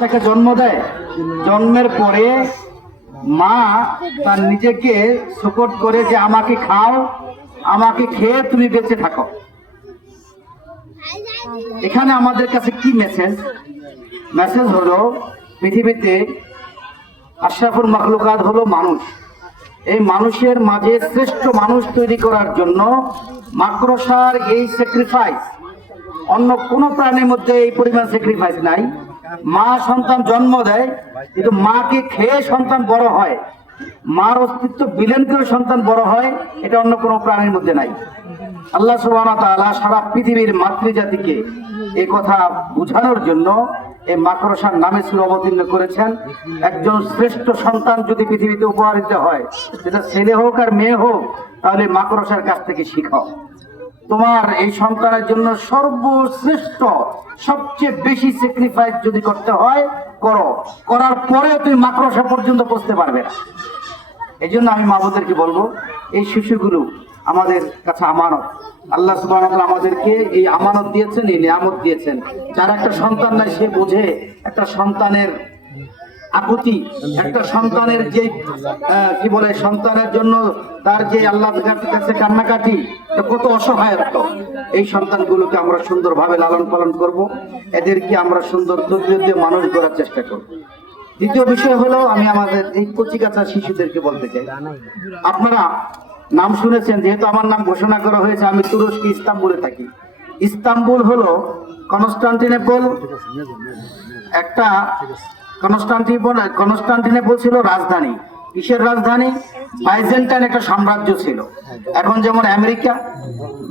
তাকে জন্ম দেয়, জন্মের পরে মা তার নিজেকে সুপোর্ট করে যে আমাকে খাও, আমাকে খেয়ে তুমি বেঁচে থাকো। এখানে আমাদের কাছে কি মেসেজ মেসেজ হলো, পৃথিবীতে আশরাফুল মখলুকাত হলো মানুষ। এই মানুষের মাঝে শ্রেষ্ঠ মানুষ তৈরি করার জন্য মাকড়সার এই স্যাক্রিফাইস অন্য কোনো প্রাণীর মধ্যে এই পরিমাণ স্যাক্রিফাইস নাই। মা সন্তান জন্ম দেয়, কিন্তু মাকে খেয়ে সন্তান বড় হয়। মার অস্তিত্ব বিলেন করে সন্তান বড় হয়, এটা অন্য কোনো প্রাণীর মধ্যে নাই। আল্লাহ তাআলা সারা পৃথিবীর মাতৃজাতিকে এই কথা বোঝানোর জন্য এই মাকড়সার নামে সুর অবতীর্ণ করেছেন। একজন শ্রেষ্ঠ সন্তান যদি পৃথিবীতে উপহার হয়, সেটা ছেলে হোক আর মেয়ে হোক, তাহলে মাকড়সার কাছ থেকে শিখাও। তোমার এই সন্তানের জন্য সর্বশ্রেষ্ঠ, সবচেয়ে বেশি স্যাক্রিফাইস যদি করতে হয়, করো। করার পরে তুমি মাকড়সা পর্যন্ত পৌঁছতে পারবে না। এই জন্য আমি মাবুদেরকে বলব, এই শিশুগুলো আমাদের কাছে আমানত। আল্লাহ সুবাহ আমাদেরকে এই আমানত দিয়েছেন, এই নিয়ামত দিয়েছেন। যার একটা সন্তান নাই, সে বোঝে একটা সন্তানের আকুতি একটা সন্তানের যে কি বলে, সন্তানের জন্য তার যে আল্লাহ কাছে কান্নাকাটি কত অসহায়ত্ব। এই সন্তানগুলোকে আমরা সুন্দরভাবে লালন পালন করব। এদেরকে আমরা সুন্দর দিয়ে মানুষ গড়ার চেষ্টা করব। দ্বিতীয় বিষয় হলো, আমি আমাদের এই কচিকাচা শিশুদেরকে বলতে চাই। আপনারা নাম শুনেছেন, যেহেতু আমার নাম ঘোষণা করা হয়েছে, আমি তুরস্ক, ইস্তাম্বুলে থাকি। ইস্তাম্বুল হলো কনস্টান্টিনেপল, একটা কনস্টান্টিনেপল কনস্টান্টিনেপল ছিল রাজধানী। কিসের রাজধানী? বাইজেন্টাইন একটা সাম্রাজ্য ছিল। এখন যেমন আমেরিকা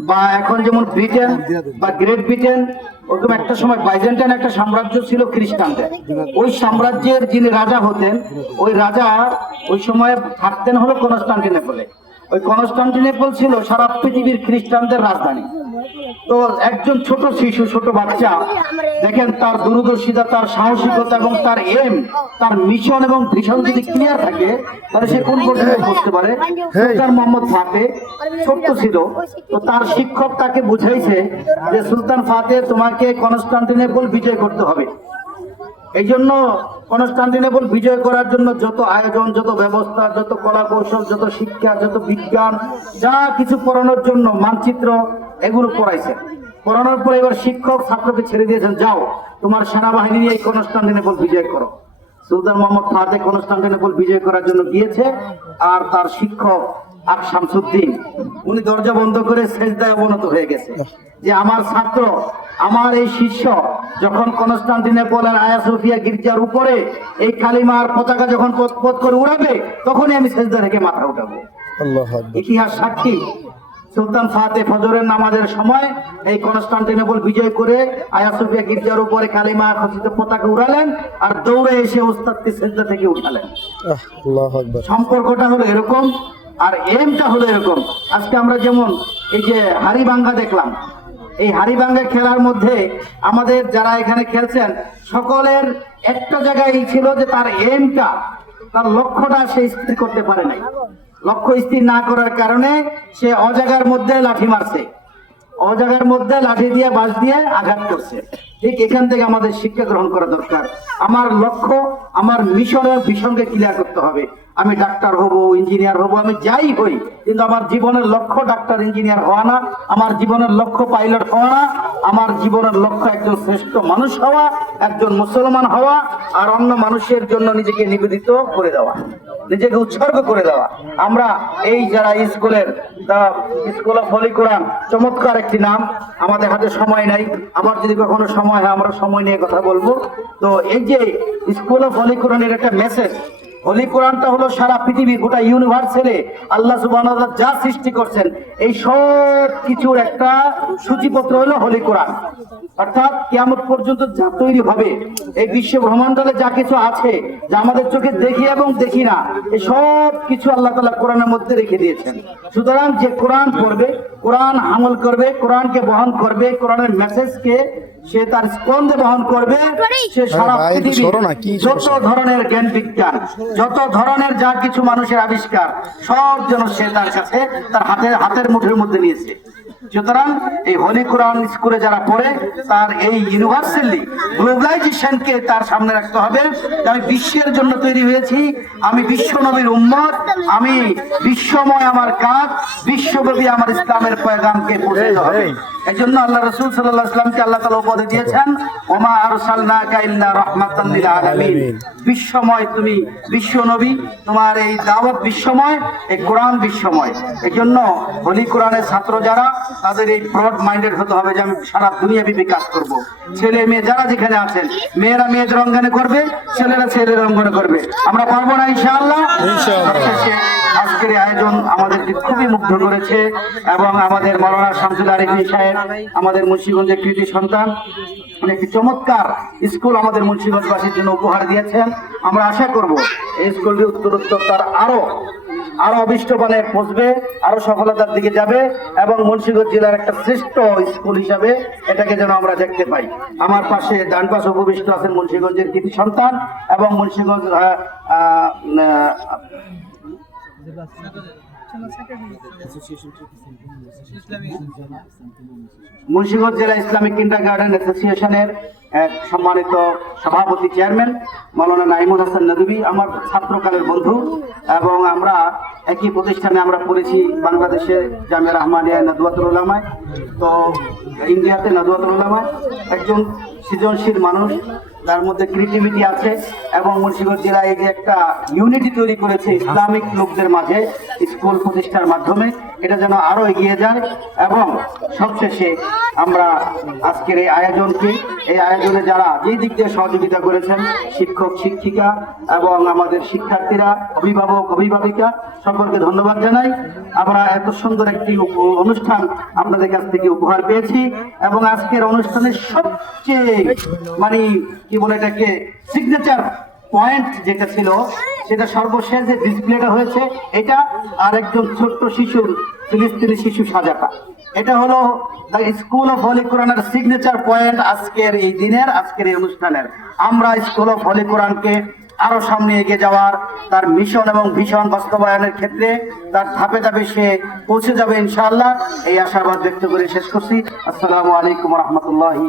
বা এখন যেমন ব্রিটেন বা গ্রেট ব্রিটেন, ওরকম একটা সময় বাইজেন্টাইন একটা সাম্রাজ্য ছিল খ্রিস্টানদের। ওই সাম্রাজ্যের যিনি রাজা হতেন, ওই রাজা ওই সময় থাকতেন হলো কনস্টান্টিনেপলে। ওই কনস্টান্টিনেপল ছিল সারা পৃথিবীর খ্রিস্টানদের রাজধানী। তো একজন ছোট শিশু ছোট বাচ্চা দেখেন তার দূরদর্শিতা তার সাহসিকতা এবং তার এম তার মিশন এবং ভিশন যদি ক্লিয়ার থাকে তাহলে সে কোন পর্যায়ে পৌঁছতে পারে? সুলতান মোহাম্মদ ফাতে ছোট্ট ছিল। তো তার শিক্ষক তাকে বুঝাইছে যে সুলতান ফাতে তোমাকে কনস্টান্টিনেপল বিজয় করতে হবে। এই জন্য কনস্টান্টিনেপল বিজয় করার জন্য যত আয়োজন যত ব্যবস্থা যত কলা কৌশল যত শিক্ষা যত বিজ্ঞান যা কিছু পড়ানোর জন্য মানচিত্র এগুলো পড়াইছে। পড়ানোর পরে এবার শিক্ষক ছাত্রকে ছেড়ে দিয়েছেন যাও তোমার সেনাবাহিনী নিয়ে এই কনস্টান্টিনেপল বিজয় করো। সুলতান মোহাম্মদ ফাতে কনস্টান্টিনেপল বিজয় করার জন্য গিয়েছে আর তার শিক্ষক আর শামসুদ্দিন উনি দরজা বন্ধ করে সেজদায় অবনত হয়ে গেছে। যে আমার ছাত্র আমার এই শিষ্য যখন কনস্টান্টিনেপলের আয়া সোফিয়া গির্জার উপরে এই কালিমার পতাকা যখন পথ পথ করে উড়াবে তখনই আমি সেজদা রেখে মাথা উঠাবো। ইতিহাস সাক্ষী সুলতান ফাতে ফজরের নামাজের সময় এই কনস্টান্টিনেপল বিজয় করে আয়া সোফিয়া গির্জার উপরে কালিমা খচিত পতাকা উড়ালেন আর দৌড়ে এসে ওস্তাদকে সেজদা থেকে উঠালেন। সম্পর্কটা হলো এরকম আর এমটা হলো এরকম। আজকে আমরা যেমন এই যে হাড়িভাঙ্গা দেখলাম এই হাড়িভাঙ্গা খেলার মধ্যে আমাদের যারা এখানে খেলছেন সকলের একটা জায়গায় ছিল যে তার এমটা তার লক্ষ্যটা সে স্থির করতে পারে নাই। লক্ষ্য স্থির না করার কারণে সে অজাগার মধ্যে লাঠি মারছে। অজাগার মধ্যে লাঠি দিয়ে বাঁশ দিয়ে আঘাত করছে। ঠিক এখান থেকে আমাদের শিক্ষা গ্রহণ করা দরকার। আমার লক্ষ্য, আমার মিশনের ভীষণকে ক্লিয়ার করতে হবে। আমি ডাক্তার হব ইঞ্জিনিয়ার হব, আমি যাই হই, কিন্তু আমার জীবনের লক্ষ্য ডাক্তার ইঞ্জিনিয়ার হওয়া না। আমার জীবনের লক্ষ্য পাইলট হওয়া না। আমার জীবনের লক্ষ্য একজন শ্রেষ্ঠ মানুষ হওয়া, একজন মুসলমান হওয়া, আর অন্য মানুষের জন্য নিজেকে নিবেদিত করে দেওয়া। নিজেকে উৎসর্গ করে দেওয়া। আমরা এই যারা স্কুলের স্কুল অফ হলি কোরআন, চমৎকার একটি নাম। আমাদের হাতে সময় নাই। আমার যদি কখনো সময় হয়, আমরা সময় নিয়ে কথা বলব। তো এই যে স্কুল অফ হলি কোরআনের একটা মেসেজ হলি কোরআনটা হলো সারা পৃথিবী গোটা ইউনিভার্সেলে আল্লাহ সুবাহ যা সৃষ্টি করছেন, এই সব কিছুর একটা সূচিপত্র হলো হলি কোরআন। অর্থাৎ কিয়ামত পর্যন্ত যা তৈরি হবে, এই বিশ্ব ব্রহ্মাণ্ডলে যা কিছু আছে, যা আমাদের চোখে দেখি এবং দেখি না, এই সব কিছু আল্লাহ তালা কোরআনের মধ্যে রেখে দিয়েছেন। সুতরাং যে কোরআন পড়বে কোরআন আমল করবে কোরআনকে বহন করবে কোরআনের মেসেজকে সে তার স্কন্ধে বহন করবে সে সারা পৃথিবী যত ধরনের জ্ঞান বিজ্ঞান যত ধরনের যা কিছু মানুষের আবিষ্কার সব যেন সে তার কাছে তার হাতের হাতের মুঠের মধ্যে নিয়েছে। সুতরাং এই হলি কোরআন স্কুলে যারা পড়ে তার এই ইউনিভার্সালি গ্লোবালাইজেশনকে তার সামনে রাখতে হবে। আমি বিশ্বের জন্য তৈরি হয়েছি। আমি বিশ্ব নবীর উম্মত। আমি বিশ্বময় আমার কাজ। বিশ্বব্যাপী আমার ইসলামের পয়গামকে পৌঁছাতে হবে। এই জন্য আল্লাহ রসুল সাল্লাহ ইসলামকে আল্লাহ তালা উপদে দিয়েছেন ওমা আর বিশ্বময় তুমি বিশ্ব নবী তোমার এই দাওয়াত বিশ্বময় এই কোরআন বিশ্বময়। এই জন্য হলি কোরআনের ছাত্র যারা তাদের এই ব্রড মাইন্ডেড হতে হবে যে আমি সারা দুনিয়াব্যাপী কাজ করব। ছেলে মেয়ে যারা যেখানে আছেন মেয়েরা মেয়েদের অঙ্গনে করবে ছেলেরা ছেলের অঙ্গনে করবে। আমরা পারব না ইনশাআল্লাহ। ইনশাআল্লাহ। আজকের আয়োজন আমাদেরকে খুবই মুগ্ধ করেছে এবং আমাদের মৌলানা শামসুল আরিফিন সাহেব আমাদের মুন্সিগঞ্জের কৃতি সন্তান একটি চমৎকার স্কুল আমাদের মুন্সিগঞ্জবাসীর জন্য উপহার দিয়েছেন। আমরা আশা করব এই স্কুলটি উত্তরোত্তর তার আরও আরও অবিষ্টবানে পৌঁছবে আরও সফলতার দিকে যাবে এবং মুন্সিগঞ্জ জেলার একটা শ্রেষ্ঠ স্কুল হিসাবে এটাকে যেন আমরা দেখতে পাই। আমার পাশে ডান পাশে উপবিষ্ট আছেন মুন্সিগঞ্জের কৃতি সন্তান এবং মুন্সিগঞ্জ মুন্সিগঞ্জ জেলা ইসলামিক কিন্ডার গার্ডেন অ্যাসোসিয়েশনের এক সম্মানিত সভাপতি চেয়ারম্যান মৌলানা নাইমুল হাসান নদী আমার ছাত্রকালের বন্ধু এবং আমরা একই প্রতিষ্ঠানে আমরা পড়েছি বাংলাদেশে জামিয়া রহমানিয়া নদুয়াতুল উলামায়। তো ইন্ডিয়াতে নদুয়াতুল উলামায় একজন সৃজনশীল মানুষ তার মধ্যে ক্রিয়েটিভিটি আছে এবং মুন্সিগঞ্জ জেলায় যে একটা ইউনিটি তৈরি করেছে ইসলামিক লোকদের মাঝে স্কুল প্রতিষ্ঠার মাধ্যমে এটা যেন আরও এগিয়ে যায় এবং সবশেষে আমরা আজকের এই আয়োজনকে, এই আয়োজনে যারা যে দিক দিয়ে সহযোগিতা করেছেন, শিক্ষক, শিক্ষিকা এবং আমাদের শিক্ষার্থীরা, অভিভাবক, অভিভাবিকা, সকলকে ধন্যবাদ জানাই। আমরা এত সুন্দর একটি অনুষ্ঠান আপনাদের কাছ থেকে উপহার পেয়েছি এবং আজকের অনুষ্ঠানের সবচেয়ে মানে কি বলে এটাকে সিগনেচার পয়েন্ট যেটা ছিল, সেটা সর্বশেষ যে ডিসপ্লেটা হয়েছে, এটা আর একজন ছোট্ট শিশুর, ফিলিস্তিনি শিশু সাজাটা। এটা হলো দ্য স্কুল অফ হলি কোরআনের সিগনেচার পয়েন্ট আজকের এই দিনের, আজকের এই অনুষ্ঠানের। আমরা স্কুল অফ হলি কোরআনকে আরও সামনে এগিয়ে যাওয়ার, তার মিশন এবং ভীষণ বাস্তবায়নের ক্ষেত্রে তার ধাপে ধাপে সে পৌঁছে যাবে ইনশাআল্লাহ। এই আশাবাদ ব্যক্ত করে শেষ করছি। আসসালামু আলাইকুম রহমতুল্লাহি